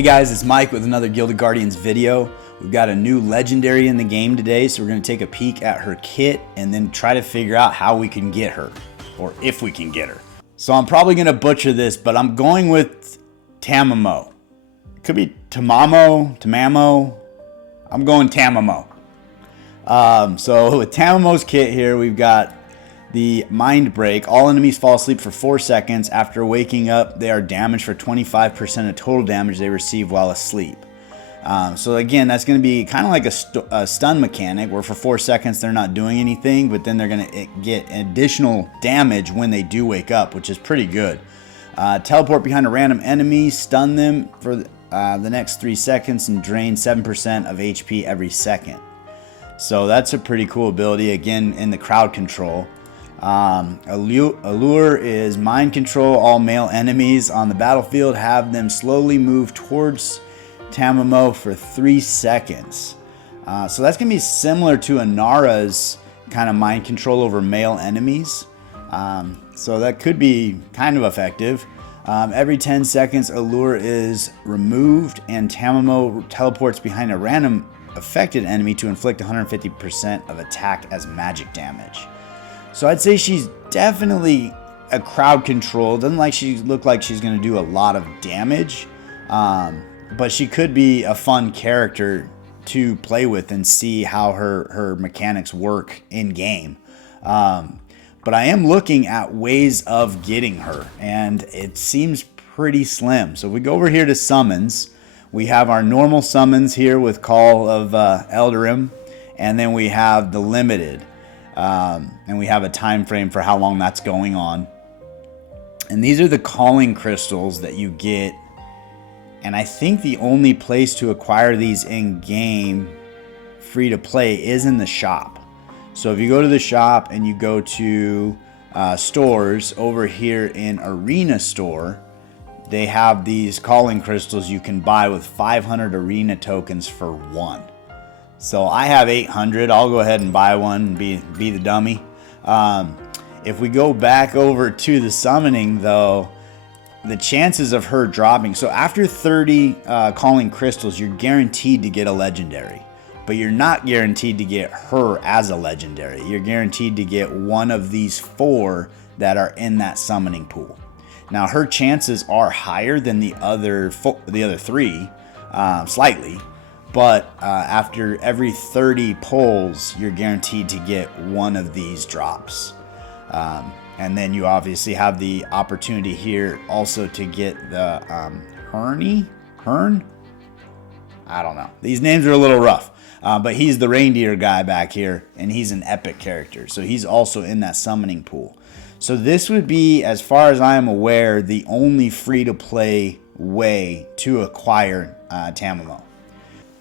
Hey guys, it's Mike with another Gilded Guardians video. We've got a new legendary in the game today, so we're going to take a peek at her kit and then try to figure out how we can get her, or if we can get her. So I'm probably going to butcher this, but I'm going with Tamamo. It could be Tamamo. I'm going Tamamo. So with Tamamo's kit here, we've got the Mind Break. All enemies fall asleep for 4 seconds. After waking up, they are damaged for 25% of total damage they receive while asleep. So again, that's going to be kind of like a stun mechanic, where for 4 seconds they're not doing anything, but then they're going to get additional damage when they do wake up, which is pretty good. Teleport behind a random enemy, stun them for the next 3 seconds, and drain 7% of HP every second. So that's a pretty cool ability, again, in the crowd control. Allure is mind control all male enemies on the battlefield. Have them slowly move towards Tamamo for 3 seconds. So that's going to be similar to Inara's kind of mind control over male enemies. So that could be kind of effective. Every 10 seconds, Allure is removed, and Tamamo teleports behind a random affected enemy to inflict 150% of attack as magic damage. So I'd say she's definitely a crowd control. Doesn't look like she's going to do a lot of damage, but she could be a fun character to play with and see how her mechanics work in game. But I am looking at ways of getting her, and it seems pretty slim. So if we go over here to summons, we have our normal summons here with Call of Eldarim, and then we have the limited. And we have a time frame for how long that's going on. And these are the calling crystals that you get. And I think the only place to acquire these in game free to play is in the shop. So if you go to the shop and you go to stores over here in Arena Store, they have these calling crystals you can buy with 500 arena tokens for 1. So I have 800. I'll go ahead and buy one and be the dummy. If we go back over to the summoning, though, the chances of her dropping. So after 30 calling crystals, you're guaranteed to get a legendary. But you're not guaranteed to get her as a legendary. You're guaranteed to get one of these 4 that are in that summoning pool. Now, her chances are higher than the other 3, slightly. But after every 30 pulls, you're guaranteed to get one of these drops. And then you obviously have the opportunity here also to get the Hearn? I don't know. These names are a little rough. But he's the reindeer guy back here, and he's an epic character. So he's also in that summoning pool. So this would be, as far as I am aware, the only free-to-play way to acquire Tamamo.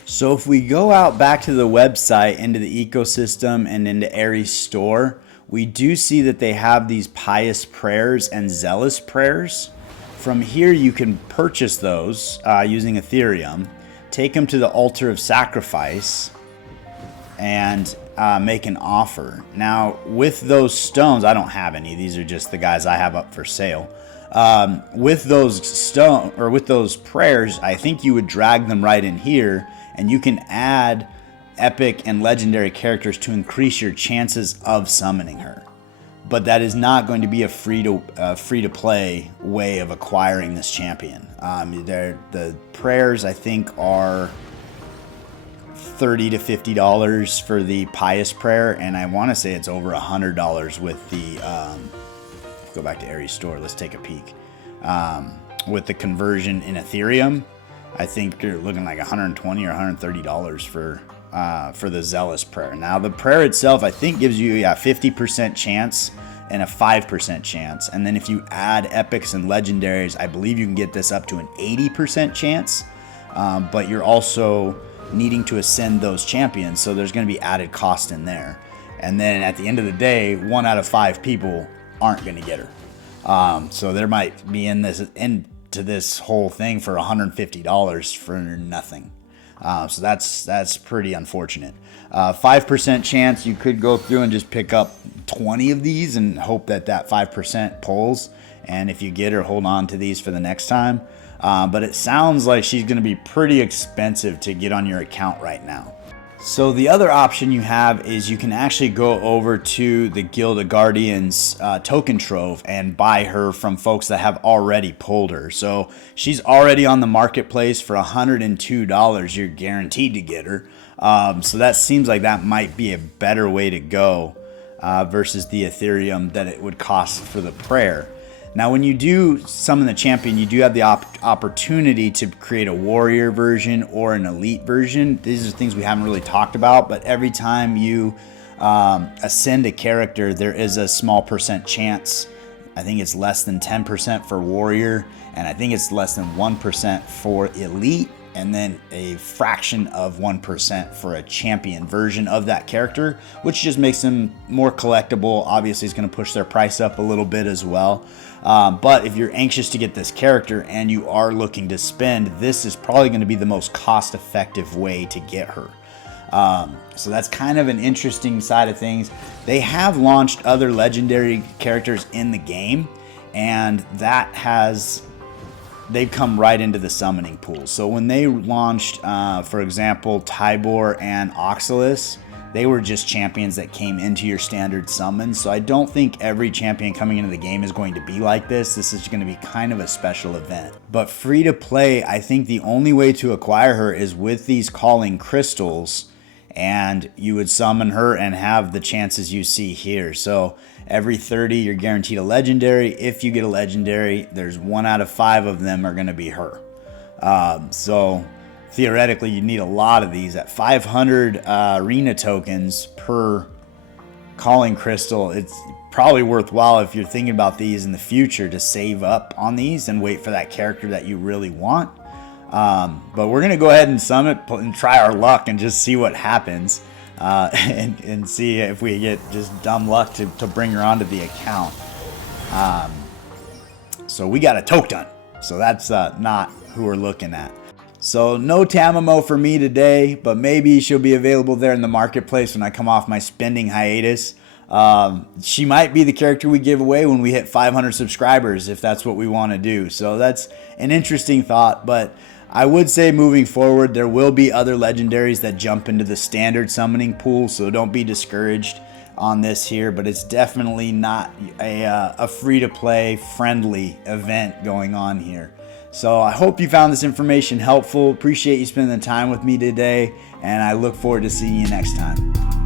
So if we go out back to the website, into the ecosystem, and into Ares store, we do see that they have these pious prayers and zealous prayers. From here you can purchase those using Ethereum, take them to the altar of sacrifice, and make an offer. Now with those stones, I don't have any, these are just the guys I have up for sale. With those prayers, I think you would drag them right in here, and you can add epic and legendary characters to increase your chances of summoning her. But that is not going to be a free to play way of acquiring this champion. The prayers, I think, are $30 to $50 for the pious prayer, and I want to say it's over $100 with the go back to Ares store. Let's take a peek. With the conversion in Ethereum, I think you're looking like $120 or $130 for the zealous prayer. Now the prayer itself, I think, gives you a 50% chance and a 5% chance, and then if you add epics and legendaries, I believe you can get this up to an 80% chance. But you're also needing to ascend those champions, so there's going to be added cost in there. And then at the end of the day, 1 out of 5 people aren't going to get her. So there might be into this whole thing for $150 for nothing. So that's pretty unfortunate. 5% chance you could go through and just pick up 20 of these and hope that 5% pulls. and if you get her, hold on to these for the next time. But it sounds like she's going to be pretty expensive to get on your account right now. So the other option you have is you can actually go over to the Guild of Guardians token trove and buy her from folks that have already pulled her. So she's already on the marketplace for $102. You're guaranteed to get her. So that seems like that might be a better way to go versus the Ethereum that it would cost for the prayer. Now, when you do summon the champion, you do have the opportunity to create a warrior version or an elite version. These are things we haven't really talked about, but every time you ascend a character, there is a small percent chance. I think it's less than 10% for warrior, and I think it's less than 1% for elite, and then a fraction of 1% for a champion version of that character, which just makes them more collectible. Obviously, it's going to push their price up a little bit as well. But if you're anxious to get this character and you are looking to spend, this is probably going to be the most cost-effective way to get her. So that's kind of an interesting side of things. They have launched other legendary characters in the game, and they've come right into the summoning pool. So when they launched, for example, Tybor and Oxalis, they were just champions that came into your standard summons. So I don't think every champion coming into the game is going to be like this. This is going to be kind of a special event. But free to play, I think the only way to acquire her is with these calling crystals, and you would summon her and have the chances you see here. So every 30, you're guaranteed a legendary. If you get a legendary, there's 1 out of 5 of them are going to be her. So theoretically, you need a lot of these. At 500 arena tokens per calling crystal, it's probably worthwhile if you're thinking about these in the future to save up on these and wait for that character that you really want. But we're going to go ahead and summon it and try our luck and just see what happens. And see if we get just dumb luck to bring her onto the account. So we got a Toketun. So that's not who we're looking at. So no Tamamo for me today, but maybe she'll be available there in the marketplace when I come off my spending hiatus. She might be the character we give away when we hit 500 subscribers, if that's what we want to do. So that's an interesting thought, but I would say moving forward, there will be other legendaries that jump into the standard summoning pool, so don't be discouraged on this here, but it's definitely not a free-to-play friendly event going on here. So I hope you found this information helpful. Appreciate you spending the time with me today, and I look forward to seeing you next time.